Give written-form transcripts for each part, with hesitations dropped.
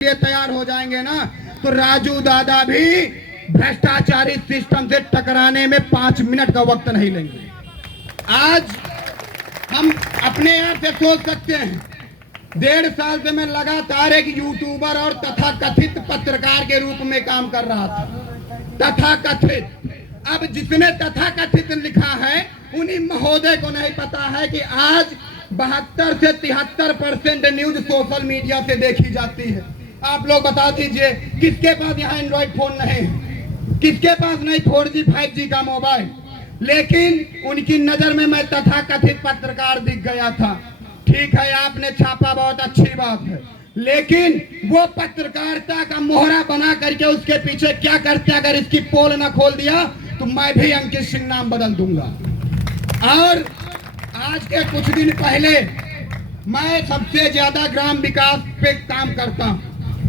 लिए तैयार हो जाएंगे ना तो राजू दादा भी भ्रष्टाचारी सिस्टम से टकराने में 5 मिनट का वक्त नहीं लेंगे। आज हम अपने यहाँ से सोच सकते हैं, 1.5 साल से मैं लगातार एक यूट्यूबर और तथाकथित पत्रकार के रूप में काम कर रहा था। तथाकथित, अब जिसने तथाकथित लिखा है उन्हीं महोदय को नहीं पता है कि आज 72 से 73% न्यूज सोशल मीडिया से देखी जाती है। आप लोग बता दीजिए किसके पास यहाँ एंड्रॉइड फोन नहीं है, किसके पास नहीं 4G 5G का मोबाइल, लेकिन उनकी नजर में मैं तथाकथित पत्रकार दिख गया था। ठीक है, आपने छापा, बहुत अच्छी बात है, लेकिन वो पत्रकारिता का मोहरा बना करके उसके पीछे क्या करते, अगर इसकी पोल ना खोल दिया तो मैं भी अंकित सिंह नाम बदल दूंगा। और आज के कुछ दिन पहले मैं सबसे ज्यादा ग्राम विकास पे काम करता हूँ।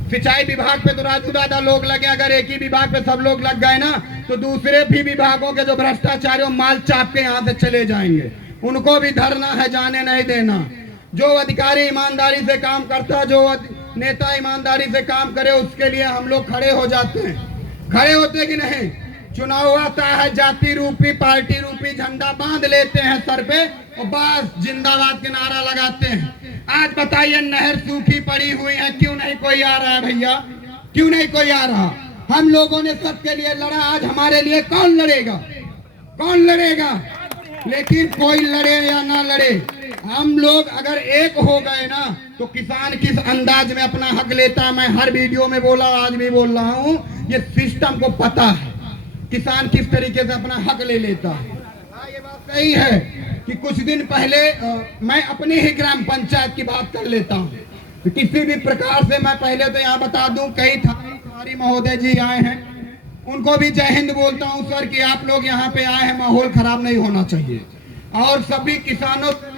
सिंचाई विभाग पे तो राजू दादा लोग लगे, अगर एक ही विभाग पे सब लोग लग गए ना तो दूसरे भी विभागों के जो भ्रष्टाचारी माल चाप के यहाँ से चले जाएंगे। उनको भी धरना है, जाने नहीं देना। जो अधिकारी ईमानदारी से काम करता, जो नेता ईमानदारी से काम करे, उसके लिए हम लोग खड़े हो जाते हैं। खड़े होते कि नहीं? चुनाव आता है, जाति रूपी पार्टी रूपी झंडा बांध लेते हैं सर पे और बस जिंदाबाद के नारा लगाते हैं। आज बताइए, नहर सूखी पड़ी हुई है, क्यों नहीं कोई आ रहा है भैया? क्यों नहीं कोई आ रहा? हम लोगों ने सबके लिए लड़ा, आज हमारे लिए कौन लड़ेगा? कौन लड़ेगा? लेकिन कोई लड़े या ना लड़े, हम लोग अगर एक हो गए ना तो किसान किस अंदाज में अपना हक लेता है, मैं हर वीडियो में बोला, आज भी बोल रहा हूँ, ये सिस्टम को पता है किसान किस तरीके से अपना हक ले लेता है। ये बात सही है कि कुछ दिन पहले मैं अपनी ही ग्राम पंचायत की बात कर लेता हूँ। तो किसी भी प्रकार से मैं पहले तो यहाँ बता दूं, कई थारी महोदय जी आए हैं, उनको भी जय हिंद बोलता हूँ सर कि आप लोग यहाँ पे आए हैं, माहौल खराब नहीं होना चाहिए। और सभी किसानों से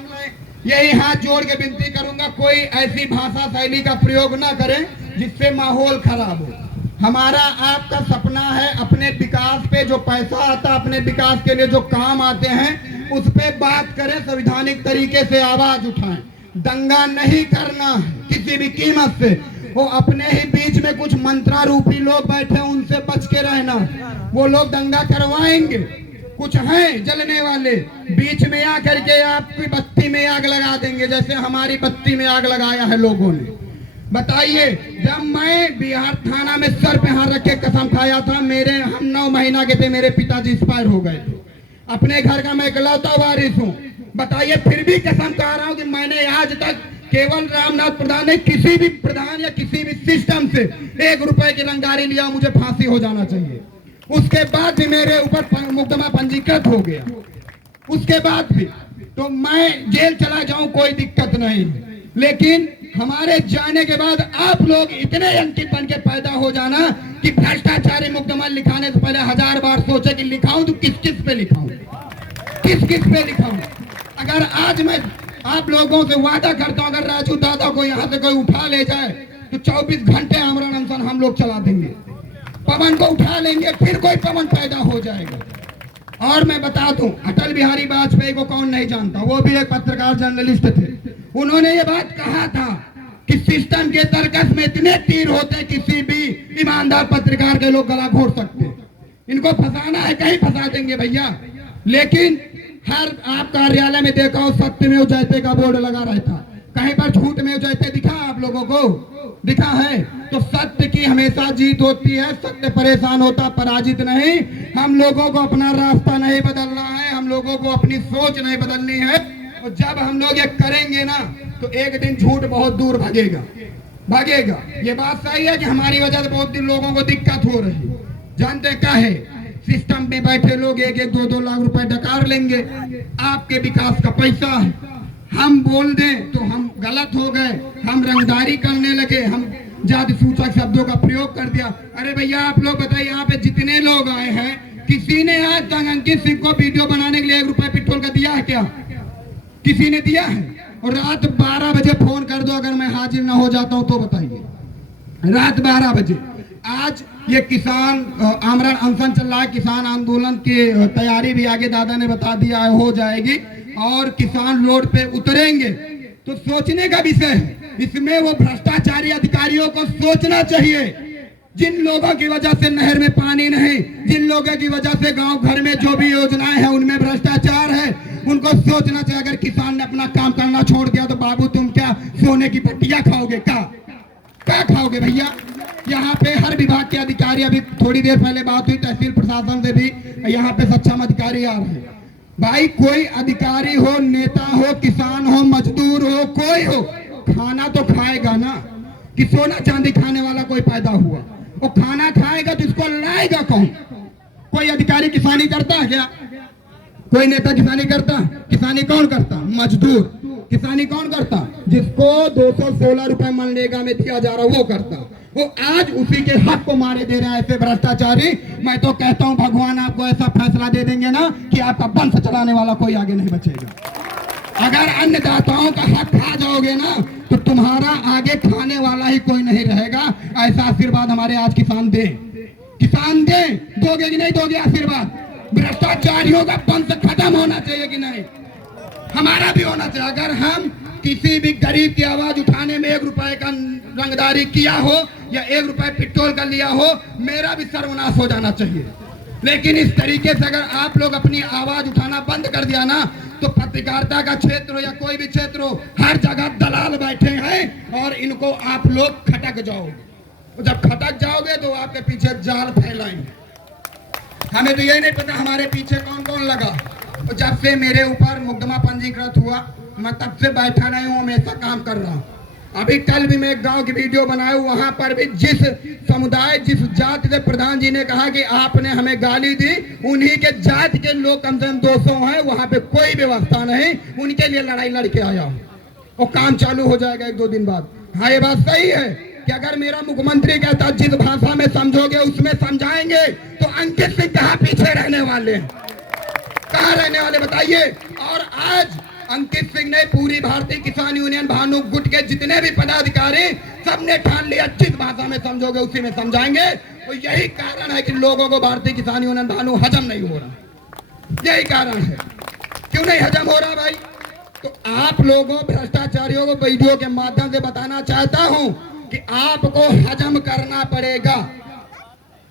यही हाथ जोड़ के विनती करूंगा, कोई ऐसी भाषा शैली का प्रयोग ना करें जिससे माहौल खराब हो। हमारा आपका सपना है अपने विकास पे जो पैसा आता, अपने विकास के लिए जो काम आते हैं उस पे बात करें, संवैधानिक तरीके से आवाज उठाएं। दंगा नहीं करना किसी भी कीमत से। वो अपने ही बीच में कुछ मंत्रा रूपी लोग बैठे, उनसे बच के रहना। वो लोग दंगा करवाएंगे, कुछ हैं जलने वाले, बीच में आकर के आपकी बत्ती में आग लगा देंगे, जैसे हमारी बत्ती में आग लगाया है लोगों ने। बताइए, जब मैं बिहार थाना में सर पे हाथ रख के कसम खाया था, हम 9 महीना के थे, मेरे पिताजी एक्सपायर हो गए थे, अपने घर का मैं इकलौता वारिस हूँ। बताइए, फिर भी कसम खा रहा हूँ कि मैंने आज तक केवल रामनाथ प्रधान ने किसी भी प्रधान या किसी भी सिस्टम से 1 रुपए की रंगदारी लिया, मुझे फांसी हो जाना चाहिए। उसके बाद भी मेरे ऊपर मुकदमा पंजीकृत हो गया, उसके बाद भी तो मैं जेल चला जाऊं कोई दिक्कत नहीं, लेकिन हमारे जाने के बाद आप लोग इतने अंकित बन के पैदा हो जाना कि भ्रष्टाचारी मुकदमा लिखाने से पहले 1000 बार सोचे कि लिखाऊं तो किस किस पे लिखाऊं, किस किस पे लिखाऊं। अगर आज मैं आप लोगों से वादा करता हूं, अगर राजू दादा को यहाँ से कोई उठा ले जाए तो 24 घंटे आमरण अनशन हम लोग चला देंगे। पवन को उठा लेंगे, फिर कोई पवन पैदा हो जाएगा। और मैं बता दूं, अटल बिहारी वाजपेयी को कौन नहीं जानता, वो भी एक पत्रकार जर्नलिस्ट थे। उन्होंने ये बात कहा था कि सिस्टम के तर्कस में इतने तीर होते हैं, किसी भी ईमानदार पत्रकार के लोग गला घोट सकते। इनको फंसाना है, कहीं फंसा देंगे भैया। लेकिन हर आप कार्यालय में देखा हो, सत्यमेव जयते का बोर्ड लगा रहता, कहीं पर झूठमेव जयते दिखा आप लोगों को? दिखा है? तो सत्य की हमेशा जीत होती है, सत्य परेशान होता, पराजित नहीं। हम लोगों को अपना रास्ता नहीं बदलना है, हम लोगों को अपनी सोच नहीं बदलनी है। और जब हम लोग ये करेंगे ना तो एक दिन झूठ बहुत दूर भागेगा, भागेगा। ये बात सही है कि हमारी वजह से बहुत लोगों को दिक्कत हो रही। जानते क्या है, सिस्टम में बैठे लोग 1-1, 2-2 लाख रुपए डकार लेंगे, आपके विकास का पैसा है। हम बोल दें तो हम गलत हो गए, हम रंगदारी करने लगे, हम जाति सूचक शब्दों का प्रयोग कर दिया। अरे भैया, आप लोग बताइए, यहाँ पे जितने लोग आए हैं, किसी ने आज तक अंकित सिंह को वीडियो बनाने के लिए 1 रुपए पेट्रोल का दिया है क्या? किसी ने दिया है? और रात 12 बजे फोन कर दो, अगर मैं हाजिर ना हो जाता हूं तो बताइए, रात 12 बजे। आज ये किसान आमरण अनशन चल रहा है, किसान आंदोलन की तैयारी भी आगे दादा ने बता दिया है, हो जाएगी और किसान रोड पे उतरेंगे। तो सोचने का विषय है इसमें वो भ्रष्टाचारी अधिकारियों को सोचना चाहिए। जिन लोगों की वजह से नहर में पानी नहीं, जिन लोगों की वजह से गांव घर में जो भी योजनाएं हैं उनमें भ्रष्टाचार है, उनको सोचना चाहिए। अगर किसान ने अपना काम करना छोड़ दिया तो बाबू तुम क्या सोने की पट्टियां खाओगे? क्या खाओगे भैया? यहाँ पे हर विभाग के अधिकारी, अभी थोड़ी देर पहले बात हुई तहसील प्रशासन से भी, यहाँ पे सक्षम अधिकारी आ रहे हैं। भाई कोई अधिकारी हो, नेता हो, किसान हो, मजदूर हो, कोई हो, खाना तो खाएगा ना। कि सोना चांदी खाने वाला कोई पैदा हुआ, वो खाना खाएगा तो इसको लाएगा कौन? कोई अधिकारी किसानी करता है क्या? कोई नेता किसानी करता? किसानी कौन करता? मजदूर। किसानी कौन करता? जिसको 216 रुपए मनरेगा में दिया जा रहा वो करता। वो आज उसी के हक को मारे दे रहा है ऐसे भ्रष्टाचारी। मैं तो कहता हूं भगवान आपको ऐसा फैसला दे देंगे ना कि आपका वंश चलाने वाला कोई आगे नहीं बचेगा। अगर अन्नदाताओं का हक खा जाओगे ना तो तुम्हारा आगे खाने वाला ही कोई नहीं रहेगा। ऐसा आशीर्वाद हमारे आज किसान दे। किसान दे, दोगे कि नहीं दोगे आशीर्वाद? भ्रष्टाचारियों का वंश खत्म होना चाहिए कि नहीं? हमारा भी होना चाहिए। अगर हम किसी भी गरीब की आवाज उठाने में 1 रुपए का रंगदारी किया हो या 1 रुपए पेट्रोल का लिया हो, मेरा भी सर्वनाश हो जाना चाहिए। लेकिन इस तरीके से अगर आप लोग अपनी आवाज उठाना बंद कर दिया ना तो पत्रकारिता का क्षेत्र हो या कोई भी क्षेत्र हो, हर जगह दलाल बैठे हैं और इनको आप लोग खटक जाओगे। जब खटक जाओगे तो आपके पीछे जाल फैलाएंगे। हमें तो यही नहीं पता हमारे पीछे कौन कौन लगा। तो जब से मेरे ऊपर मुकदमा पंजीकृत हुआ मैं तब से बैठा नहीं हूँ, हमेशा काम कर रहा हूँ। अभी कल भी मैं एक गांव की वीडियो बनाया, वहां पर भी जिस समुदाय जिस जाति के प्रधान जी ने कहा कि आपने हमें गाली दी, उन्हीं के जाति के लोग कम से कम 200 हैं, वहां पे कोई व्यवस्था नहीं, उनके लिए लड़ाई लड़के आया हूँ। और काम चालू हो जाएगा 1-2 दिन बाद। हाँ ये बात सही है कि अगर मेरा मुख्यमंत्री कहता जिस भाषा में समझोगे उसमें समझाएंगे, तो अंकित सिंह कहाँ पीछे रहने वाले हैं? कहाँ रहने वाले बताइए। और आज अंकित सिंह ने पूरी भारतीय किसान यूनियन भानु गुट के जितने भी पदाधिकारी सबने ठान लिया जिस भाषा में समझोगे उसी में समझाएंगे। तो यही कारण है कि लोगों को भारतीय किसान यूनियन भानु हजम नहीं हो रहा। यही कारण है। क्यों नहीं हजम हो रहा भाई? तो आप लोगों भ्रष्टाचारियों को वीडियो के माध्यम से बताना चाहता हूं कि आपको हजम करना पड़ेगा।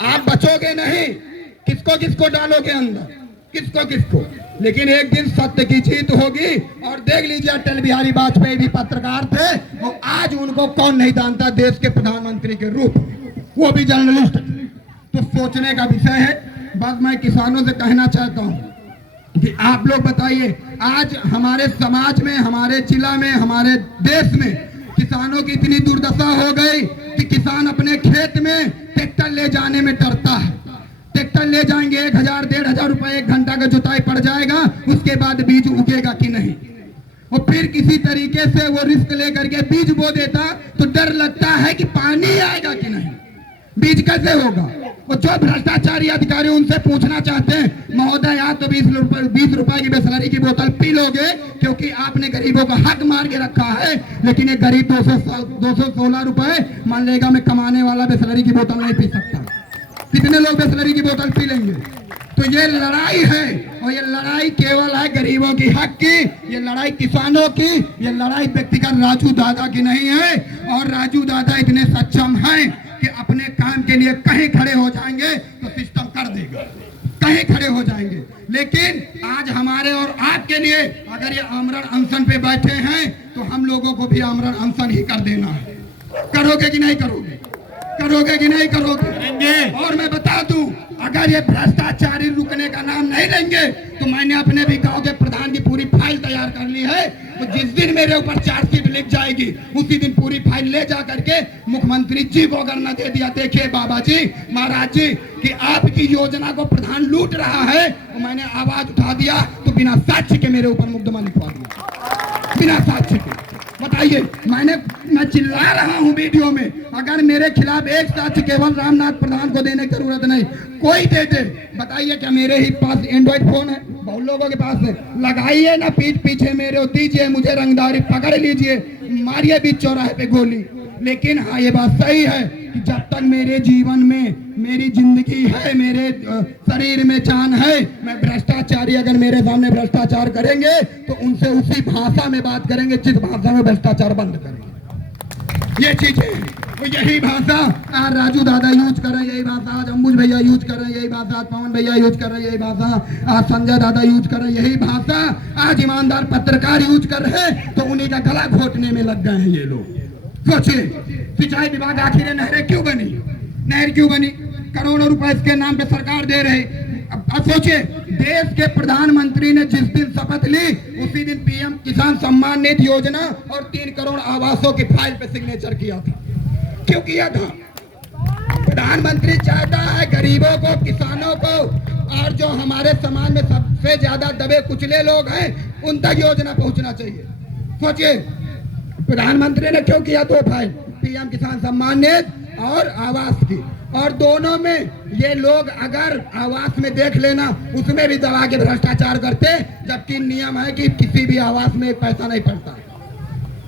आप बचोगे नहीं। किसको किसको डालोगे अंदर, किसको किसको? लेकिन एक दिन सत्य की जीत होगी। और देख लीजिए अटल बिहारी वाजपेयी भी पत्रकार थे, वो आज उनको कौन नहीं जानता देश के प्रधानमंत्री के रूप में, वो भी जर्नलिस्ट थे। तो सोचने का विषय है। बस मैं किसानों से कहना चाहता हूं कि आप लोग बताइए, आज हमारे समाज में, हमारे जिला में, हमारे देश में किसानों की इतनी दुर्दशा हो गई कि किसान अपने खेत में ट्रैक्टर ले जाने में डरता है। ट्रैक्टर ले जाएंगे 1000-1500 रुपए 1 घंटा का जुताई पड़ जाएगा, उसके बाद बीज उगेगा कि नहीं। और फिर किसी तरीके से वो रिस्क लेकर के बीज बो देता तो डर लगता है कि पानी आएगा कि नहीं, बीज कैसे होगा। और जो भ्रष्टाचारी अधिकारी उनसे पूछना चाहते हैं, महोदय आप तो 20 रुपए की बिसलरी की बोतल पी लोगे क्योंकि आपने गरीबों का हक मार के रखा है, लेकिन एक गरीब 216 रुपए मनरेगा में कमाने वाला बिसलरी की बोतल नहीं पी सकता। कितने लोग बिसलरी की बोतल पी लेंगे? तो ये लड़ाई है, और ये लड़ाई केवल है गरीबों की हक की, ये लड़ाई किसानों की, ये लड़ाई व्यक्तिगत राजू दादा की नहीं है। और राजू दादा इतने सक्षम हैं कि अपने काम के लिए कहीं खड़े हो जाएंगे तो सिस्टम कर देगा, कहीं खड़े हो जाएंगे। लेकिन आज हमारे और आपके लिए अगर ये आमरण अनशन पे बैठे हैं तो हम लोगों को भी आमरण अनशन ही कर देना है। करोगे कि नहीं करोगे? करोगे कि नहीं करोगे? और मैं बता दूं, अगर ये भ्रष्टाचारी रुकने का नाम नहीं लेंगे तो मैंने अपने भी गांव के प्रधान की पूरी फाइल तैयार कर ली है। तो जिस दिन मेरे ऊपर चार्जशीट लिख जाएगी उसी दिन पूरी फाइल ले जा करके मुख्यमंत्री जी को अगर न दे दिया, देखिए बाबा जी, महाराज जी, कि आपकी योजना को प्रधान लूट रहा है, तो मैंने आवाज उठा दिया तो बिना साक्ष्य के मेरे ऊपर मुकदमा लिखवा दिया, बिना साक्ष्य के। बताइए, मैं चिल्ला रहा हूं वीडियो में, अगर मेरे खिलाफ एक साक्ष्य केवल रामनाथ प्रधान को देने की जरूरत नहीं, कोई दे दे। बताइए क्या मेरे ही पास एंड्रॉइड फोन है? बहुत लोगों के पास है। लगाइए ना पीठ पीछे मेरे, दीजिए मुझे रंगदारी, पकड़ लीजिए, मारिए बीच चौराहे पे गोली। लेकिन हाँ ये बात सही है कि जब तक मेरे जीवन में मेरी जिंदगी है, मेरे शरीर में जान है, मैं भ्रष्टाचारी अगर मेरे सामने भ्रष्टाचार करेंगे तो उनसे उसी भाषा में बात करेंगे जिस भाषा में भ्रष्टाचार बंद करेंगे। ये चीजें तो यही भाषा आज राजू दादा यूज कर रहे हैं, यही भाषा आज अंबुज भैया यूज कर रहे हैं, यही भाषा आज पवन भैया यूज कर रहे हैं, यही भाषा आज संजय दादा यूज कर रहे हैं, यही भाषा आज ईमानदार पत्रकार यूज कर रहे हैं। तो उन्हीं का गला घोटने में लग गए हैं ये लोग। सोचिए सिंचाई विभाग आखिर नहरें क्यों बनी, नहर क्यों बनी, करोड़ों रुपए इसके नाम पे सरकार दे रही। अब सोचिए देश के प्रधानमंत्री ने जिस दिन शपथ ली उसी दिन पीएम किसान सम्मान निधि योजना और 3 करोड़ आवासों की फाइल पे सिग्नेचर किया था। क्यों किया था? प्रधानमंत्री चाहता है गरीबों को, किसानों को और जो हमारे समाज में सबसे ज्यादा दबे कुचले लोग हैं उन तक योजना पहुंचना चाहिए। सोचिए प्रधानमंत्री ने क्यों किया 2 फाइल, पीएम किसान सम्मान निधि और आवास की, और दोनों में ये लोग अगर आवास में देख लेना उसमें भी दबा के भ्रष्टाचार करते, जबकि नियम है कि किसी भी आवास में 1 पैसा नहीं पड़ता,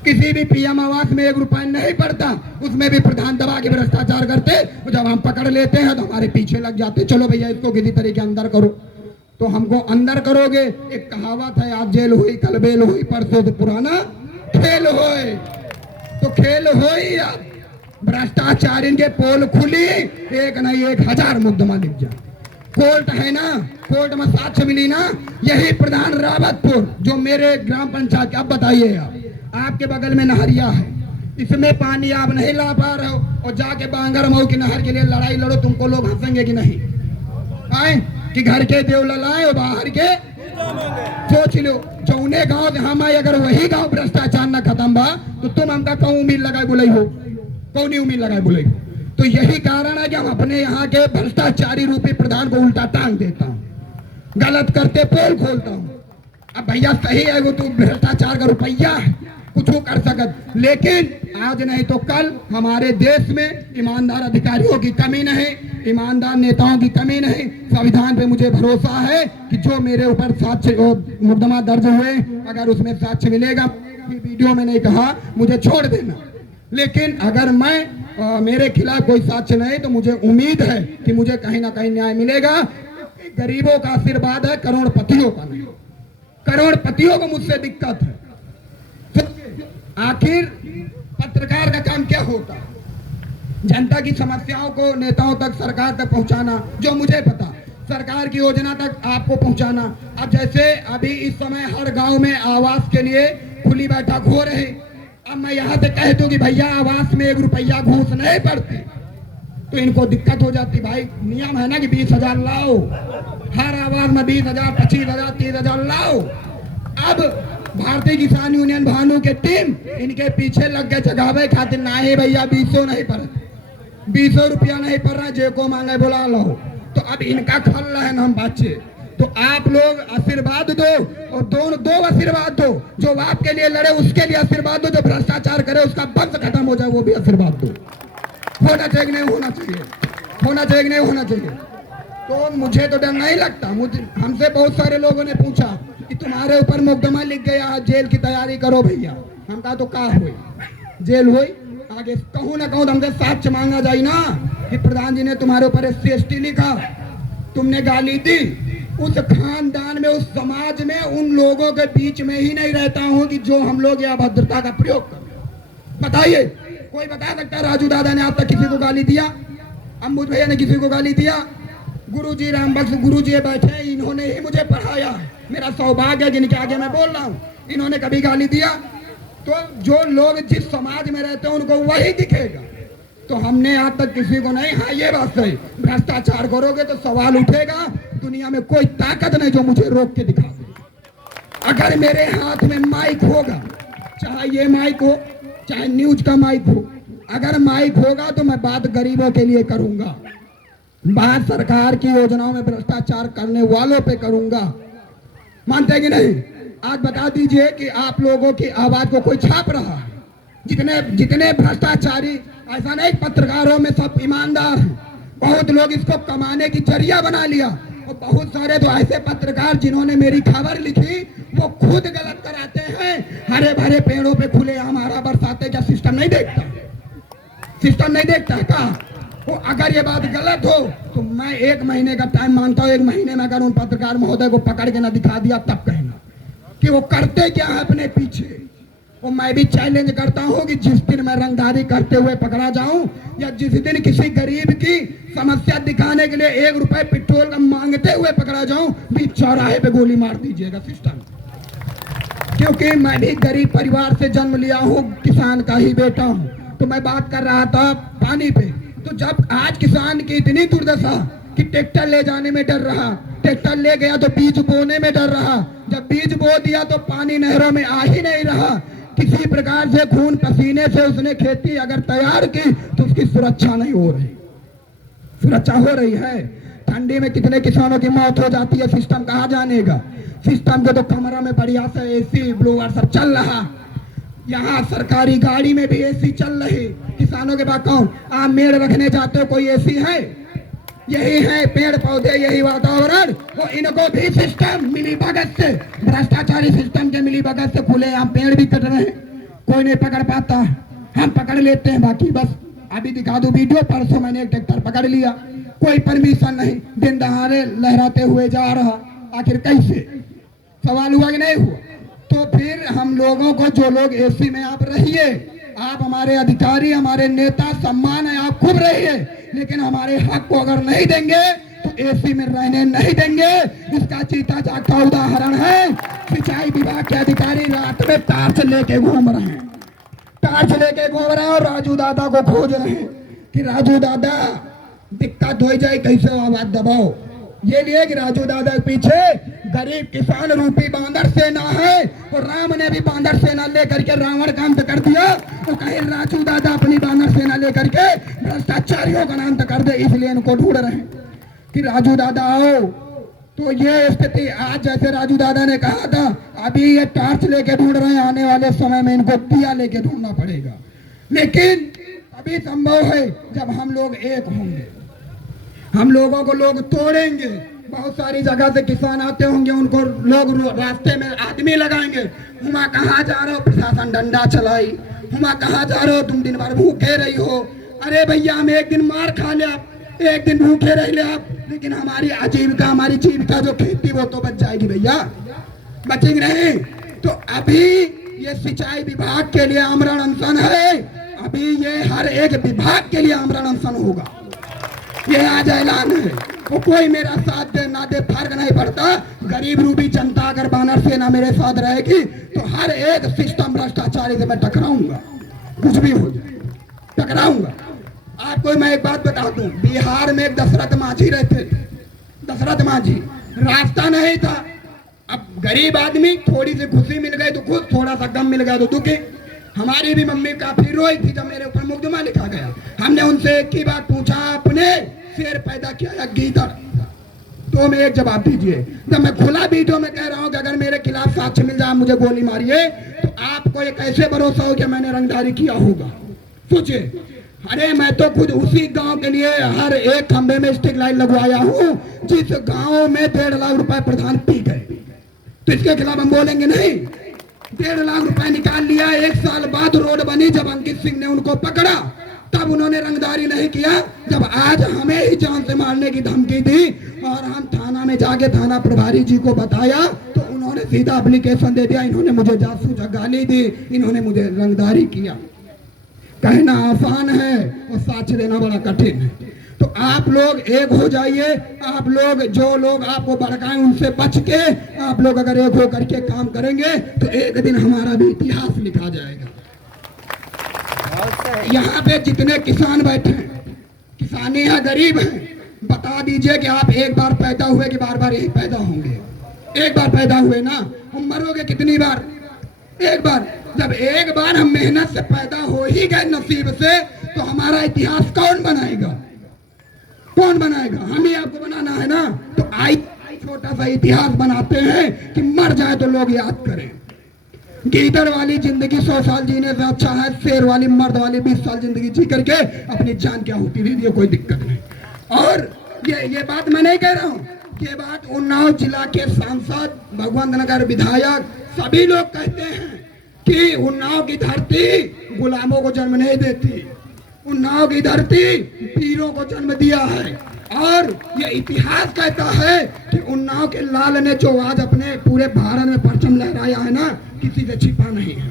किसी भी पीएम आवास में 1 रुपया नहीं पड़ता, उसमें भी प्रधान दबा के भ्रष्टाचार करते। जब हम पकड़ लेते हैं तो हमारे पीछे लग जाते, चलो भैया इसको किसी तरीके अंदर करो। तो हमको अंदर करोगे, एक कहावत है आज जेल हुई कल बेल हुई, परसों से पुराना खेल होए, तो खेल हो ही। अब भ्रष्टाचार इनके पोल खुली, एक नहीं 1000 मुकदमा लिख जाए। कोर्ट है ना, कोर्ट में साक्ष्य मिली ना, यही प्रधान रावतपुर जो मेरे ग्राम पंचायत। अब बताइए आपके बगल में नहरिया है, इसमें पानी आप नहीं ला पा रहे हो और जाके बांगर मऊ की नहर के लिए लड़ाई लड़ो, तुमको लोग हंसेंगे कि नहीं? आए कि घर के देव ललाए और बाहर के सोच लो। जौने गांव से हम आए अगर वही गांव भ्रष्टाचार न खत्म बा तो तुम हमका कौन उम्मीद लगाए बुलाई हो, कौन उम्मीद लगाए बुलाई। तो यही कारण है कि हम अपने यहाँ के भ्रष्टाचारी रूपी प्रधान को उल्टा टांग देता हूँ, गलत करते पोल खोलता हूँ। अब भैया सही है वो तो भ्रष्टाचार का रुपया है, कुछ कर सकत, लेकिन आज नहीं तो कल हमारे देश में ईमानदार अधिकारियों की कमी नहीं, ईमानदार नेताओं की कमी नहीं। संविधान पे मुझे भरोसा है कि जो मेरे ऊपर साक्ष्य मुकदमा दर्ज हुए अगर उसमें साक्ष्य मिलेगा, वीडियो में नहीं कहा मुझे छोड़ देना, लेकिन अगर मैं मेरे खिलाफ कोई साक्ष्य नहीं तो मुझे उम्मीद है कि मुझे कहीं ना कहीं न्याय मिलेगा। गरीबों का आशीर्वाद है, करोड़पतियों का नहीं। करोड़पतियों को मुझसे दिक्कत है। आखिर पत्रकार का काम क्या होता है? जनता की समस्याओं को नेताओं तक, सरकार तक पहुंचाना, जो मुझे पता, सरकार की योजना तक आपको पहुंचाना। अब जैसे अभी इस समय हर गांव में आवास के लिए खुली बैठक हो रही, अब मैं यहाँ से कह दूं कि भैया आवास में 1 रुपया घूस नहीं पड़ती तो इनको दिक्कत हो जाती। भाई नियम है ना कि 20,000 लाओ, हर आवास में 20,000, 25,000, 30,000 लाओ। अब भारतीय किसान यूनियन भानु के टीम इनके पीछे लग गए जगावे खातिर, ना ही भैया 200 नहीं पड़, 200 रुपया नहीं पड़ रहा, जे को मांगे बुला लो। तो अब इनका खल रहे हम बच्चे, तो आप लोग आशीर्वाद दो और दो आशीर्वाद दो, जो आपके लिए लड़े उसके लिए आशीर्वाद दो, जो भ्रष्टाचार करे उसका वंश खत्म हो जाए वो भी आशीर्वाद दो। होना चाहिए नहीं होना चाहिए, होना चाहिए नहीं होना चाहिए। तो मुझे तो डर नहीं लगता। मुझे हमसे बहुत सारे लोगों ने पूछा कि तुम्हारे ऊपर मुकदमा लिख गया, जेल की तैयारी करो भैया। हम कहा तो का हुई, जेल हुई, आगे कहूँ ना कहूँ हमसे साक्ष्य मांगा जाए ना कि प्रधान जी ने तुम्हारे ऊपर SC/ST लिखा, तुमने गाली दी। उस खानदान में, उस समाज में, उन लोगों के बीच में ही नहीं रहता हूँ कि जो हम लोग ये अभद्रता का प्रयोग कर। बताइए कोई बता सकता है राजू दादा ने आज तक किसी को गाली दिया? अंबुज भैया ने किसी को गाली दिया? गुरुजी रामबख्श गुरुजी बैठे, इन्होंने ही मुझे पढ़ाया, मेरा सौभाग्य है जिनके आगे मैं बोल रहा हूँ। इन्होंने कभी गाली दिया? तो जो लोग जिस समाज में रहते हैं उनको वही दिखेगा। तो हमने आज तक किसी को नहीं। हाँ ये बात सही, भ्रष्टाचार करोगे तो सवाल उठेगा, दुनिया में कोई ताकत नहीं जो मुझे रोक के दिखा दे। अगर मेरे हाथ में माइक होगा, चाहे ये माइक हो चाहे न्यूज का माइक हो, अगर माइक होगा तो मैं बात गरीबों के लिए करूंगा, बात सरकार की योजनाओं में भ्रष्टाचार करने वालों पे करूंगा। मानते कि नहीं? आज बता दीजिए कि आप लोगों की आवाज को कोई छाप रहा है? जितने भ्रष्टाचारी, ऐसा नहीं पत्रकारों में सब ईमानदार हैं, बहुत लोग इसको कमाने की जरिया बना लिया, और बहुत सारे तो ऐसे पत्रकार जिन्होंने मेरी खबर लिखी वो खुद गलत कराते हैं। हरे भरे पेड़ों पे खुले आम हरा बरसाते, क्या सिस्टम नहीं देखता? सिस्टम नहीं देखता का? वो अगर ये बात गलत हो तो मैं 1 महीने का टाइम मांगता हूँ। 1 महीने में अगर उन पत्रकार महोदय को पकड़ के ना दिखा दिया तब कहना कि वो करते क्या है अपने पीछे। वो मैं भी चैलेंज करता हूँ कि जिस दिन मैं रंगदारी करते हुए पकड़ा जाऊं या जिस दिन किसी गरीब की समस्या दिखाने के लिए 1 रुपए पेट्रोल का मांगते हुए पकड़ा जाऊं, बीच चौराहे पे गोली मार दीजिएगा सिस्टम। क्योंकि मैं भी गरीब परिवार से जन्म लिया हूँ, किसान का ही बेटा हूँ। तो मैं बात कर रहा था पानी पे। तो जब आज किसान की इतनी दुर्दशा कि ट्रैक्टर ले जाने में डर रहा, ट्रैक्टर ले गया तो बीज बोने में डर रहा, जब बीज बो दिया तो पानी नहरों में आ ही नहीं रहा, किसी प्रकार से खून पसीने से उसने खेती अगर तैयार की तो उसकी सुरक्षा नहीं हो रही। सुरक्षा हो रही है, ठंडी में कितने किसानों की मौत हो जाती है, सिस्टम कहाँ जानेगा। सिस्टम के तो कमरा में बढ़िया से एसी ब्लोअर सब चल रहा, यहाँ सरकारी गाड़ी में भी एसी चल रही, किसानों के पास कौन। आप मेड़ रखने जाते हो, कोई एसी है? यही है पेड़ पौधे, यही वातावरण। वो इनको भी सिस्टम मिली भगत से, भ्रष्टाचारी सिस्टम के मिली भगत से खुले हम पेड़ भी कट रहे हैं, कोई नहीं पकड़ पाता, हम पकड़ लेते हैं। बाकी बस अभी दिखा दो वीडियो, परसों मैंने एक ट्रैक्टर पकड़ लिया, कोई परमिशन नहीं, दिन दहाड़े लहराते हुए जा रहा। आखिर कैसे? सवाल हुआ कि नहीं हुआ? तो फिर हम लोगों को, जो लोग एसी में आप रहिए, आप हमारे अधिकारी, हमारे नेता, सम्मान है, आप खूब रहिए, लेकिन हमारे हक को अगर नहीं देंगे तो एसी में रहने नहीं देंगे। इसका चीता जागता उदाहरण है, सिंचाई विभाग के अधिकारी रात में टार्च लेके घूम रहे हैं, टार्च लेके घूम रहे हैं और राजू दादा को खोज रहे हैं कि राजू दादा दिक्कत हो जाए, कैसे आवाज दबाओ। ये लिए कि राजू दादा के पीछे गरीब किसान रूपी बांदर सेना है, और राम ने भी बांदर सेना लेकर के रावण का अंत कर दिया, तो कहीं राजू दादा अपनी बांदर सेना लेकर के भ्रष्टाचारियों का अंत कर दे, इसलिए इनको ढूंढ रहे हैं कि राजू दादा आओ। तो ये स्थिति आज, जैसे राजू दादा ने कहा था, अभी ये टार्च लेके ढूंढ रहे हैं, आने वाले समय में इनको दिया लेके ढूंढना पड़ेगा। लेकिन अभी संभव है जब हम लोग एक होंगे, हम लोगों को लोग तोड़ेंगे। बहुत सारी जगह से किसान आते होंगे, उनको लोग रास्ते में आदमी लगाएंगे, हुमा कहाँ जा रहे हो, प्रशासन डंडा चलाई, हुमा कहाँ जा रहे हो, तुम दिन भर भूखे रही हो। अरे भैया, हम एक दिन मार खा ले आप, एक दिन भूखे रह ले आप, लेकिन हमारी आजीविका, हमारी जीविका जो खेती वो तो बच जाएगी भैया, बचेगी नहीं। तो अभी ये सिंचाई विभाग के लिए आमरण अनशन है, अभी ये हर एक विभाग के लिए आमरण अनशन होगा, ये आज ऐलान है। वो कोई मेरा साथ दे ना दे फर्क नहीं पड़ता, गरीब रूपी जनता अगर बानर सेना मेरे साथ रहेगी तो हर एक सिस्टम भ्रष्टाचारी से मैं टकराऊंगा, कुछ भी हो जाए टकराऊंगा। आपको मैं एक बात बता दूं, बिहार में एक दशरथ मांझी रहते थे, दशरथ मांझी, रास्ता नहीं था। अब गरीब आदमी, थोड़ी सी खुशी मिल गई तो खुश, थोड़ा सा गम मिल गया तो दुखी। हमारी भी मम्मी काफी रोई थी जब मेरे ऊपर मुकदमा लिखा गया। हमने उनसे एक ही बात पूछा, आपने शेर पैदा किया या गीदड़? तो हमें एक जवाब दीजिए। जब मैं खुला वीडियो में कह रहा हूँ कि अगर मेरे खिलाफ साक्ष्य मिल जाए, मुझे गोली मारिए, तो आपको ये कैसे भरोसा हो कि मैंने रंगदारी किया होगा? सोचिए। अरे मैं तो खुद उसी गांव के लिए हर एक खंबे में स्टिक लाइन लगवाया हूँ जिस गांव में 1.5 लाख रुपए प्रधान पी गए, तो इसके खिलाफ हम बोलेंगे नहीं? 1.5 लाख रुपए निकाल लिया, 1 साल बाद रोड बनी, जब अंकित सिंह ने उनको पकड़ा तब उन्होंने रंगदारी नहीं किया। जब आज हमें ही जान से मारने की धमकी दी और हम थाना में जाके थाना प्रभारी जी को बताया तो उन्होंने सीधा एप्लीकेशन दे दिया, इन्होंने मुझे जासूस गाली दी, इन्होंने मुझे रंगदारी किया। कहना आसान है और साक्ष्य देना बड़ा कठिन है। तो आप लोग एक हो जाइए, आप लोग, जो लोग आपको भड़काएं उनसे बच के आप लोग अगर एक हो करके काम करेंगे तो एक दिन हमारा भी इतिहास लिखा जाएगा। यहाँ पे जितने किसान बैठे हैं, किसानी यहाँ गरीब हैं, बता दीजिए कि आप एक बार पैदा हुए कि बार बार यही पैदा होंगे? एक बार पैदा हुए ना, हम मरोगे कितनी बार? एक बार। जब एक बार हम मेहनत से पैदा हो ही गए नसीब से, तो हमारा इतिहास कौन बनाएगा? कौन बनाएगा? हम ही आपको बनाना है ना। तो आई छोटा सा इतिहास बनाते हैं कि मर जाए तो लोग याद करें। गीदड़ वाली जिंदगी 100 साल जीने से अच्छा है शेर वाली, मर्द वाली 20 साल जिंदगी जी करके अपनी जान क्या होती रही, कोई दिक्कत नहीं। और ये बात मैं नहीं कह रहा हूँ, ये बात उन्नाव जिला के सांसद, भगवंत नगर विधायक, सभी लोग कहते हैं कि उन्नाव की धरती गुलामों को जन्म नहीं देती, उन्नाव की धरती वीरों को जन्म दिया है। और ये इतिहास कहता है कि उन्नाव के लाल ने जो आज अपने पूरे भारत में परचम लहराया है ना, किसी से छिपा नहीं है।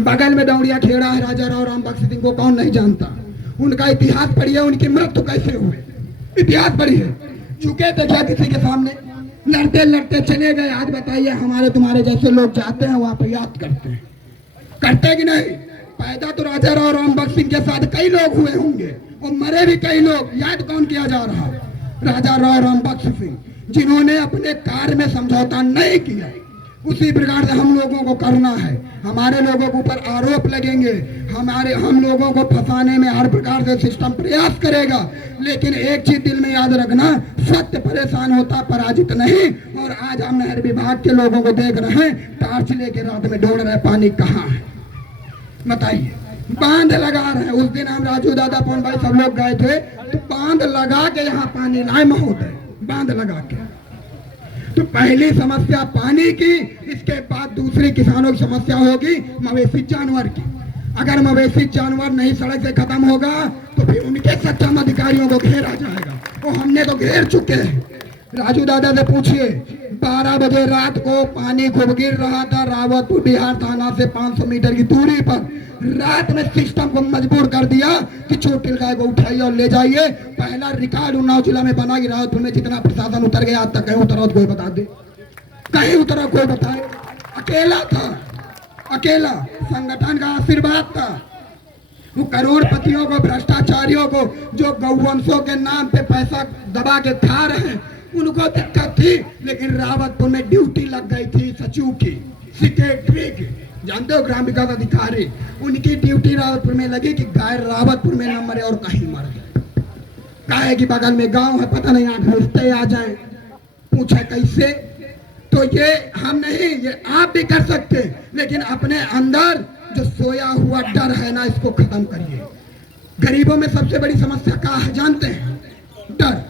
बगल में दौड़िया खेड़ा है, राजा राव राम बख्श सिंह को कौन नहीं जानता। उनका इतिहास पढ़िए, उनकी मृत्यु कैसे हुई, इतिहास पढ़िए। झुके थे क्या किसी के सामने, लड़ते लड़ते चले गए। आज बताइए हमारे तुम्हारे जैसे लोग जाते हैं वहां पर याद करते हैं, करते कि नहीं? पैदा तो राजा राव राम बख्श सिंह के साथ कई लोग हुए होंगे और मरे भी कई लोग। याद कौन किया जा रहा? राजा राव राम बख्श सिंह, जिन्होंने अपने कार्य में समझौता नहीं किया। उसी प्रकार से हम लोगों को करना है। हमारे लोगों के ऊपर आरोप लगेंगे, हम लोगों को फंसाने में हर प्रकार से सिस्टम प्रयास करेगा, लेकिन एक चीज दिल में याद रखना, सत्य परेशान होता पराजित नहीं। और आज हम नहर विभाग के लोगों को देख रहे हैं, टार्च लेके रात में ढूंढ रहे पानी कहाँ है, बताइए। बांध लगा रहे हैं। उस दिन हम राजू दादा पवन भाई सब लोग गए थे, तो बांध लगा के यहाँ पानी लाए महोदय, बांध लगा के। तो पहली समस्या पानी की, इसके बाद दूसरी किसानों की समस्या होगी मवेशी जानवर की। अगर मवेशी जानवर नहीं सड़क से खत्म होगा तो फिर उनके सक्षम अधिकारियों को घेरा जाएगा, वो हमने तो घेर चुके हैं। राजू दादा से पूछिए, 12 बजे रात को पानी खूब गिर रहा था रावतपुर बिहार थाना से 500 मीटर की दूरी पर। रात में सिस्टम को मजबूर कर दिया कि चोटिल गाय को उठाइए और ले जाइए। पहला रिकॉर्ड उन्नाव जिला में बना कि रावतपुर में जितना प्रशासन उतर गया, आज तक कहीं उतरा कोई बता दे, कहीं उतरा कोई बताए। अकेला था, अकेला, संगठन का आशीर्वाद था। वो करोड़पतियों को, भ्रष्टाचारियों को, जो गौवंशों के नाम पे पैसा दबा के खा रहे हैं, उनको दिक्कत थी। लेकिन रावतपुर में ड्यूटी लग गई थी सचिव की, सेक्रेटरी की, जानते हो, ग्राम विकास अधिकारी, उनकी ड्यूटी रावतपुर में लगी कि गाय रावतपुर में न मरे और कहीं मर जाए। गाय की बगल में गांव है, पता नहीं 8 रिश्ते आ जाए, पूछे कैसे? तो ये हम नहीं, ये आप भी कर सकते, लेकिन अपने अंदर जो सोया हुआ डर है ना, इसको खत्म करिए। गरीबों में सबसे बड़ी समस्या क्या है जानते हैं? डर।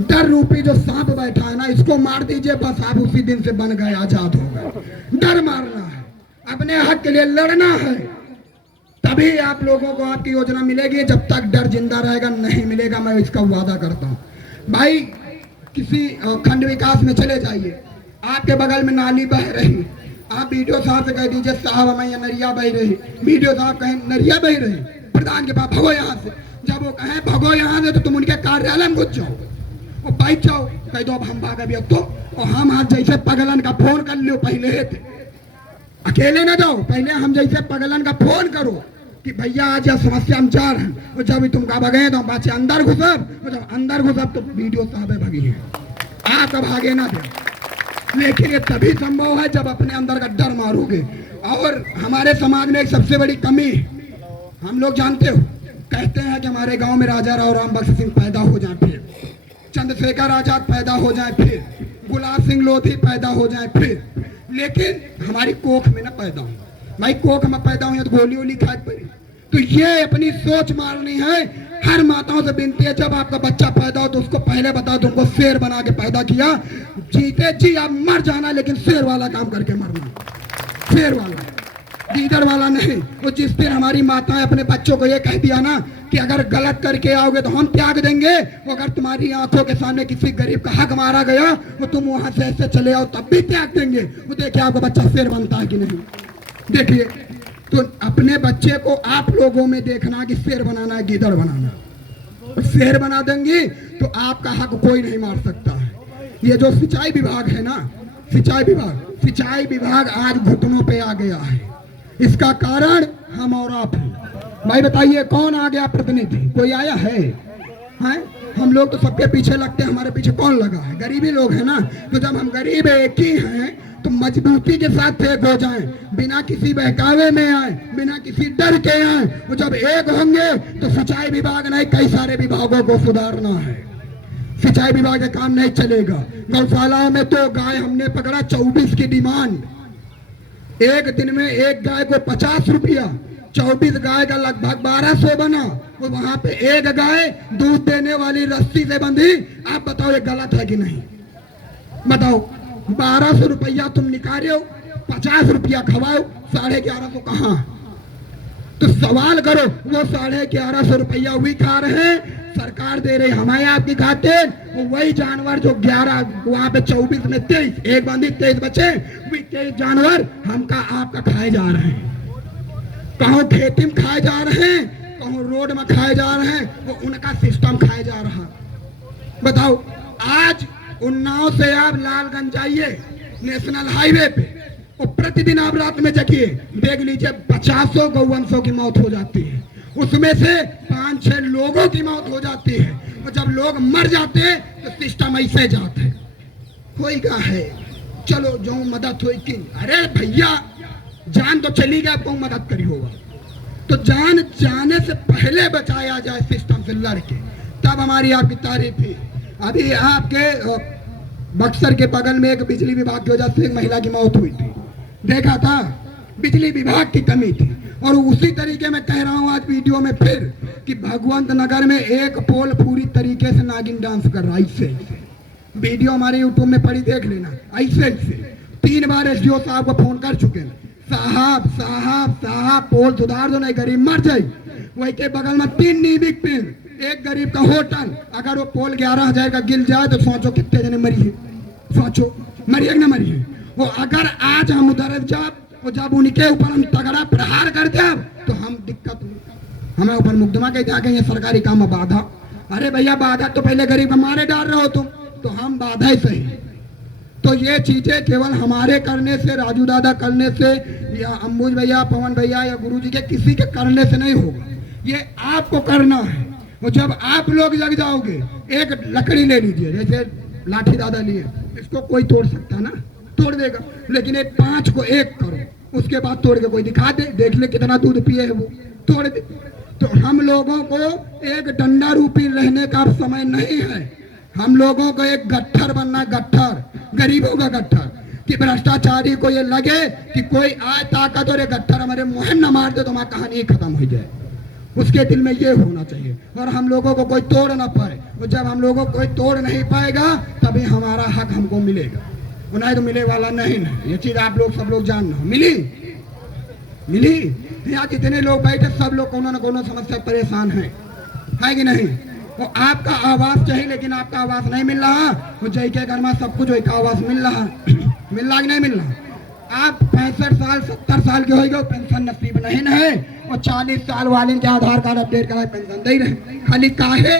डर रूपी जो सांप बैठा है ना, इसको मार दीजिए, बस आप उसी दिन से बन गए, आजाद हो गए। डर मारना है, अपने हक के लिए लड़ना है, तभी आप लोगों को आपकी योजना मिलेगी। जब तक डर जिंदा रहेगा नहीं मिलेगा, मैं इसका वादा करता हूँ। भाई किसी खंड विकास में चले जाइए, आपके बगल में नाली बह रही, आप बीडीओ साहब से कह दीजिए साहब हमें ये नरिया बह रही, बीडीओ साहब कहें नरिया बह रही, प्रधान के पास भगो यहाँ से। जब वो कहें भगो यहाँ से, तो तुम उनके कार्यालय में घुस जाओ, वो बैठ जाओ, कह दो अब हम भागे भी अब तो। और हम आज जैसे पगलन का फोन कर लो, पहले थे, अकेले ना जाओ, पहले हम जैसे पगलन का फोन करो कि भैया आज यह समस्या हम जा रहे हैं। और जब तुम का भगे तो हम बाचे अंदर घुसब, और जब अंदर घुसब तो वीडियो साहब भगी है, आप भागे ना दे। लेकिन ये तभी संभव है जब अपने अंदर का डर मारोगे। और हमारे समाज में एक सबसे बड़ी कमी, हम लोग जानते हो, कहते हैं कि हमारे गांव में राजा राव राम बख्श सिंह पैदा हो जाए, फिर चंद्रशेखर आजाद पैदा हो जाए, फिर गुलाब सिंह लोधी पैदा हो जाए, फिर, लेकिन हमारी कोख में ना पैदा हो। भाई कोख में पैदा हुई तो गोली वोली खाए पड़ी। तो ये अपनी सोच मारनी है। हर माताओं से विनती है, जब आपका बच्चा पैदा हो तो उसको पहले बताओ तुमको शेर बना के पैदा किया, जीते जी आप मर जाना, लेकिन शेर वाला काम करके मरना, शेर वाला, गीदड़ वाला नहीं। वो जिस दिन हमारी माताएं अपने बच्चों को ये कह दिया ना कि अगर गलत करके आओगे तो हम त्याग देंगे, वो अगर तुम्हारी आंखों के सामने किसी गरीब का हक मारा गया वो तुम वहां से ऐसे चले आओ तब भी त्याग देंगे। वो देखिए आपका बच्चा शेर बनता है कि नहीं। देखिए, तो अपने बच्चे को आप लोगों में देखना कि शेर बनाना है, गीदड़ बनाना। शेर बना देंगी तो आपका हक कोई नहीं मार सकता है। ये जो सिंचाई विभाग है ना, सिंचाई विभाग आज घुटनों पे आ गया है। इसका कारण हम और आप हैं। भाई बताइए कौन आ गया प्रतिनिधि? कोई आया है? हैं? हम लोग तो सबके पीछे लगते हैं, हमारे पीछे कौन लगा है? गरीबी लोग हैं ना। तो जब हम गरीब एक ही हैं तो मजबूती के साथ एक हो जाएं, बिना किसी बहकावे में आए, बिना किसी डर के आए। और जब एक होंगे तो सिंचाई विभाग नहीं, कई सारे विभागों को सुधारना है। सिंचाई विभाग का काम नहीं चलेगा। गौशालाओं में तो गाय हमने पकड़ा 24 की डिमांड, एक दिन में एक गाय को 50 रुपया, 24 गाय का लगभग 1200 बना। और वहां पे एक गाय दूध देने वाली रस्सी से बंधी। आप बताओ ये गलत है कि नहीं? बताओ, 1200 रुपया तुम निकालो, 50 रुपया खवाओ, 1150 कहाँ? तो सवाल करो, वो 1150 रुपया हुई खा रहे हैं, सरकार दे रही हमारे आपकी खाते, वही जानवर जो 11 वहां पे 24 में 23, एक बंदी 23 बचे, वही 23 जानवर हमका आपका खाए जा रहे हैं। कहो खेती में खाए जा रहे हैं, कहो रोड में खाए जा रहे हैं, वो उनका सिस्टम खाए जा रहा। बताओ, आज उन्नाव से आप लालगंज जाइए नेशनल हाईवे पे, और प्रतिदिन आप रात में जगिए, देख लीजिए 50 गौवंशों की मौत हो जाती है, उसमें से 5-6 लोगों की मौत हो जाती है। और जब लोग मर जाते हैं तो सिस्टम ऐसे जाता है, कोई का है चलो जो मदद हुई की, अरे भैया जान तो चली गई, आपको मदद करी होगा, तो जान जाने से पहले बचाया जाए सिस्टम से लड़के, तब हमारी आपकी तारीफ है। अभी आपके बक्सर के बगल में एक बिजली विभाग की वजह से एक महिला की मौत हुई थी, देखा था, बिजली विभाग की कमी थी। और उसी तरीके में कह रहा हूं आज वीडियो में फिर कि भगवंत नगर में एक पोल पूरी तरीके से नागिन डांस कर रहा है, ऐसे वीडियो हमारे यूट्यूब में पड़ी, देख लेना। ऐसे 3 बार एसडीओ साहब को फोन कर चुके हैं, साहब साहब साहब पोल सुधार दो, नहीं गरीब मर जाए। वही के बगल में 3 नीबिक पेड़, एक गरीब का होटल, अगर वो पोल 11,000 का गिर जाए तो सोचो कितने जने मरी है, सोचो मरी है ना मरी है। वो अगर आज हम उधर जब उनके ऊपर हम तगड़ा प्रहार कर दे तो हम दिक्कत हमें ऊपर मुकदमा कहते आगे ये सरकारी काम में बाधा। अरे भैया बाधा तो पहले गरीब हमारे डाल रहे हो तुम, तो हम बाधा ही सही। तो ये चीजें केवल हमारे करने से, राजू दादा करने से, या अंबुज भैया, पवन भैया या गुरुजी के किसी के करने से नहीं होगा, ये आपको करना है। और जब आप लोग जग जाओगे, एक लकड़ी ले लीजिए, जैसे लाठी दादा लिए, इसको कोई तोड़ सकता ना, तोड़ देगा, लेकिन एक 5 को एक करो, उसके बाद तोड़ के कोई दिखा दे, देख ले कितना दूध पिए है वो, तोड़ दे। तो हम लोगों को एक डंडा रूपी रहने का समय नहीं है, हम लोगों को एक गट्ठर बनना, गट्ठर, गरीबों का गट्ठर, कि भ्रष्टाचारी को ये लगे कि कोई आए ताकत और ये गट्ठर हमारे मुंह न मार दे तो हमारी कहानी खत्म हो जाए, उसके दिल में ये होना चाहिए। और हम लोगों को कोई तोड़ ना पाए, और जब हम लोगों को कोई तोड़ नहीं पाएगा तभी हमारा हक हमको मिलेगा, नहीं तो मिले वाला नहीं ना। ये चीज आप लोग सब लोग जानना, मिली यहाँ जितने लोग बैठे सब लोग कोनो न कोनो समस्या परेशान है कि नहीं। वो आपका आवास चाहिए, लेकिन आपका आवास नहीं मिल रहा, वो जय के घर में सब कुछ का आवास मिल रहा कि नहीं मिल रहा। आप 65 साल 70 साल के हो गए, पेंशन नसीब नहीं है, और 40 साल वाले के आधार कार्ड अपडेट करा पेंशन दे रहे, खाली काहे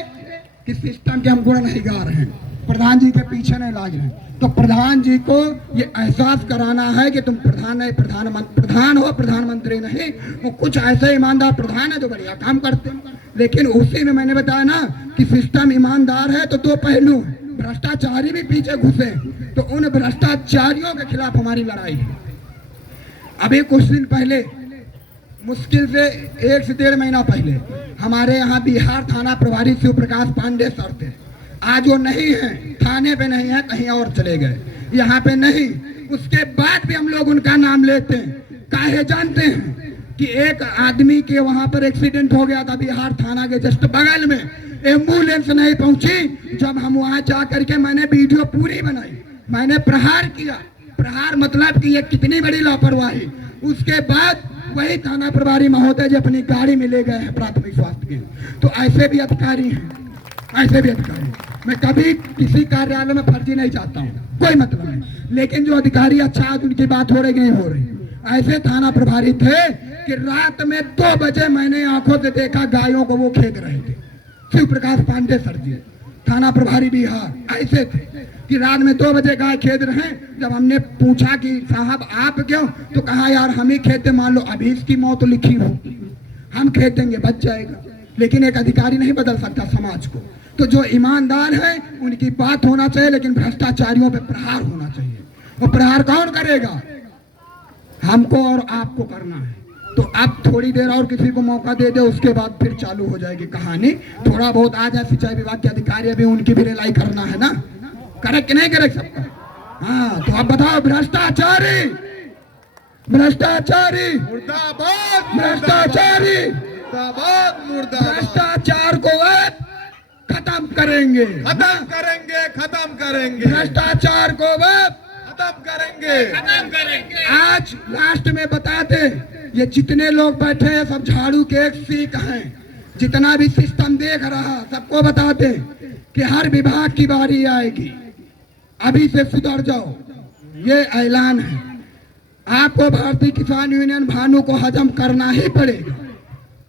कि सिस्टम के हम गुण नहीं गा रहे हैं, प्रधान जी के पीछे नहीं लाग रहे। तो प्रधान जी को ये एहसास कराना है कि तुम प्रधान नहीं, प्रधान हो, प्रधानमंत्री नहीं। वो कुछ ऐसे ईमानदार प्रधान है जो बढ़िया काम करते हैं, लेकिन उसी में मैंने बताया ना कि सिस्टम ईमानदार है तो 2 पहलू, भ्रष्टाचारी भी पीछे घुसे, तो उन भ्रष्टाचारियों के खिलाफ हमारी लड़ाई है। अभी कुछ दिन पहले, मुश्किल से 1 से 1.5 महीना पहले, हमारे यहाँ बिहार थाना प्रभारी शिव प्रकाश पांडे सर थे, आज वो नहीं है, थाने पे नहीं है, कहीं और चले गए, यहाँ पे नहीं। उसके बाद भी हम लोग उनका नाम लेते हैं, काहे जानते हैं कि एक आदमी के वहां पर एक्सीडेंट हो गया था बिहार थाना के जस्ट बगल में, एम्बुलेंस नहीं पहुंची। जब हम वहां जा करके मैंने वीडियो पूरी बनाई, मैंने प्रहार किया, प्रहार मतलब कि ये कितनी बड़ी लापरवाही। उसके बाद वही थाना प्रभारी महोदय जी अपनी गाड़ी में ले गए हैं प्राथमिक स्वास्थ्य केंद्र। तो ऐसे भी अधिकारी हैं, ऐसे भी अधिकारी। मैं कभी किसी कार्यालय में फर्जी नहीं चाहता हूँ, कोई मतलब नहीं, लेकिन जो अधिकारी अच्छा है उनकी बात हो रही नहीं हो रही। ऐसे थाना प्रभारी थे कि रात में 2 बजे मैंने आंखों से देखा गायों को वो खेद रहे थे, शिव प्रकाश पांडे सर जी, थाना प्रभारी बिहार। ऐसे थे कि रात में 2 बजे गाय खेद रहे। जब हमने पूछा कि साहब आप क्यों, तो कहा यार हम ही खेते, मान लो अभी इसकी मौत लिखी हो, हम खेतेंगे बच जाएगा। लेकिन एक अधिकारी नहीं बदल सकता समाज को, तो जो ईमानदार है उनकी बात होना चाहिए, लेकिन भ्रष्टाचारियों पे प्रहार होना चाहिए। और प्रहार कौन करेगा, हमको और आपको करना है। तो अब थोड़ी देर और किसी को मौका दे दे, उसके बाद फिर चालू हो जाएगी कहानी। थोड़ा बहुत आ जाए, सिंचाई विभाग के अधिकारी अभी उनकी भी रिलाई करना है ना, करे कि नहीं करे सबका। हाँ तो अब बताओ, भ्रष्टाचारी भ्रष्टाचारी मुर्दाबाद, भ्रष्टाचारी मुर्दाबाद, मुर्दाबाद। भ्रष्टाचार को अब खत्म करेंगे, खत्म करेंगे, खत्म करेंगे, भ्रष्टाचार को अब खत्म करेंगे, खत्म करेंगे। आज लास्ट में बताते ये जितने लोग बैठे हैं सब झाड़ू के एक सीख हैं। जितना भी सिस्टम देख रहा सबको बता दे कि हर विभाग की बारी आएगी, अभी से सुधर जाओ, ये ऐलान है। आपको भारतीय किसान यूनियन भानु को हजम करना ही पड़ेगा,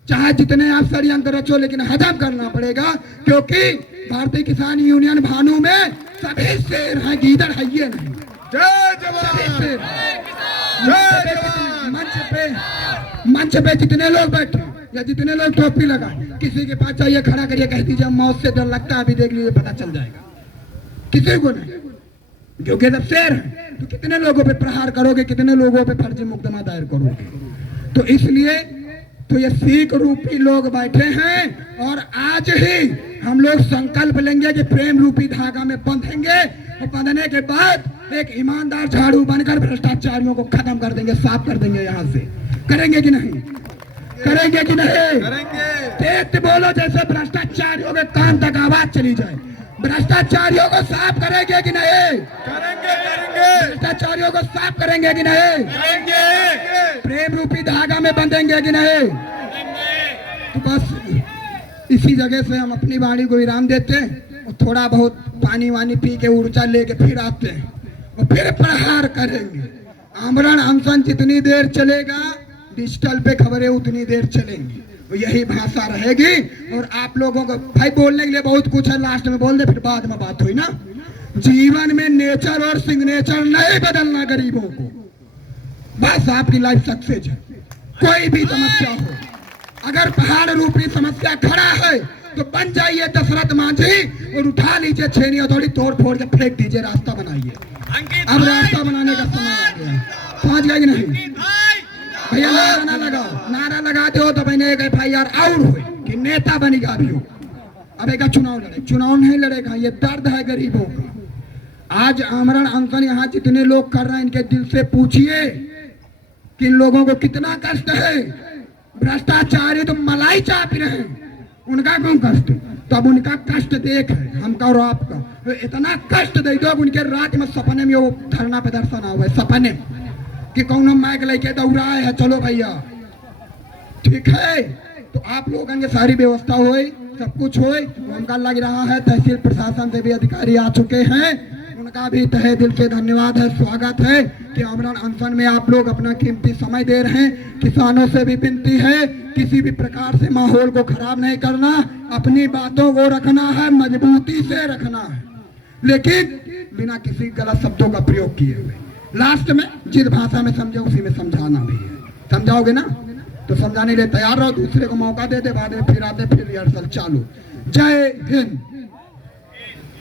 चाहे जितने आप षड्यंत्र रचो, लेकिन हजम करना पड़ेगा, क्योंकि भारतीय किसान यूनियन भानु में सभी शेर हैं, गीदड़ है ये नहीं। जय जवान, जय जवान। मंच पे जितने लोग बैठे या जितने लोग टोपी लगा, किसी के पास चाहिए खड़ा करिए, कह दीजिए मौत से डर लगता है, अभी देख लीजिए पता चल जाएगा। किसी को नहीं, क्योंकि जब शेर है तो कितने लोगों पे प्रहार करोगे, कितने लोगों पे फर्जी मुकदमा दायर करोगे। तो इसलिए तो ये सीख रूपी लोग बैठे हैं और आज ही हम लोग संकल्प लेंगे कि प्रेम रूपी धागा में बंधेंगे और बंधने के बाद एक ईमानदार झाड़ू बनकर भ्रष्टाचारियों को खत्म कर देंगे, साफ कर देंगे यहाँ से। करेंगे कि नहीं? करेंगे कि नहीं? करेंगे। तेज बोलो जैसे भ्रष्टाचारियों के कान तक आवाज चली जाए। भ्रष्टाचारियों को साफ करेंगे कि नहीं? करेंगे, करेंगे। भ्रष्टाचारियों को साफ करेंगे कि नहीं? करेंगे। प्रेम रूपी धागा में बंधेंगे कि नहीं? तो बस इसी जगह से हम अपनी वाणी को विराम देते हैं और थोड़ा बहुत पानी वानी पी के ऊर्जा लेके फिर आते हैं और फिर प्रहार करेंगे। आमरण अनशन जितनी देर चलेगा, डिजिटल पे खबरें उतनी देर चलेंगी, तो यही भाषा रहेगी। और आप लोगों को भाई बोलने के लिए बहुत कुछ है, लास्ट में बोल दे, फिर बाद में बात हुई ना। जीवन में नेचर और सिग्नेचर नहीं बदलना गरीबों को, बस आपकी लाइफ सक्सेस है। कोई भी समस्या हो, अगर पहाड़ रूपी समस्या खड़ा है तो बन जाइए दशरथ मांझी और उठा लीजिए छेनी और थोड़ी तोड़ फोड़ के फेंक दीजिए, रास्ता बनाइए। अब रास्ता बनाने का समय आ गया है, समझ गए कि नहीं? भैया नारा ना लगाओ, नारा लगाते हो तो मैंने एक FIR और हुए कि नेता बनेगा अभी हो। अब एक चुनाव लड़े, चुनाव नहीं लड़ेगा, ये दर्द है गरीबों का। आज आमरण अनशन यहाँ जितने लोग कर रहे हैं, इनके दिल से पूछिए कि इन लोगों को कितना कष्ट है। भ्रष्टाचारी तो मलाई चाप रहे हैं, उनका क्यों कष्ट? तो अब उनका कष्ट देख है हमका और आपका, तो इतना कष्ट दे दो उनके रात में सपने में वो धरना प्रदर्शन हुआ है, सपने कि कौन माइक लेके दौड़ाए है, चलो भैया ठीक है। तो आप लोगों की सारी व्यवस्था हुई, सब कुछ हुई, हमका लग रहा है तहसील प्रशासन से भी अधिकारी आ चुके हैं, उनका भी तहे दिल से धन्यवाद है, स्वागत है कि आमरण अनशन में आप लोग अपना कीमती समय दे रहे हैं। किसानों से भी विनती है, किसी भी प्रकार से माहौल को खराब नहीं करना, अपनी बातों को रखना है, मजबूती से रखना है, लेकिन बिना किसी गलत शब्दों का प्रयोग किए हुए। लास्ट में जिस भाषा में समझे उसी में समझाना भी है, समझाओगे ना? तो समझाने के लिए तैयार रहो, दूसरे को मौका देते, बाद में फिर आते, फिर रिहर्सल चालू। जय हिंद।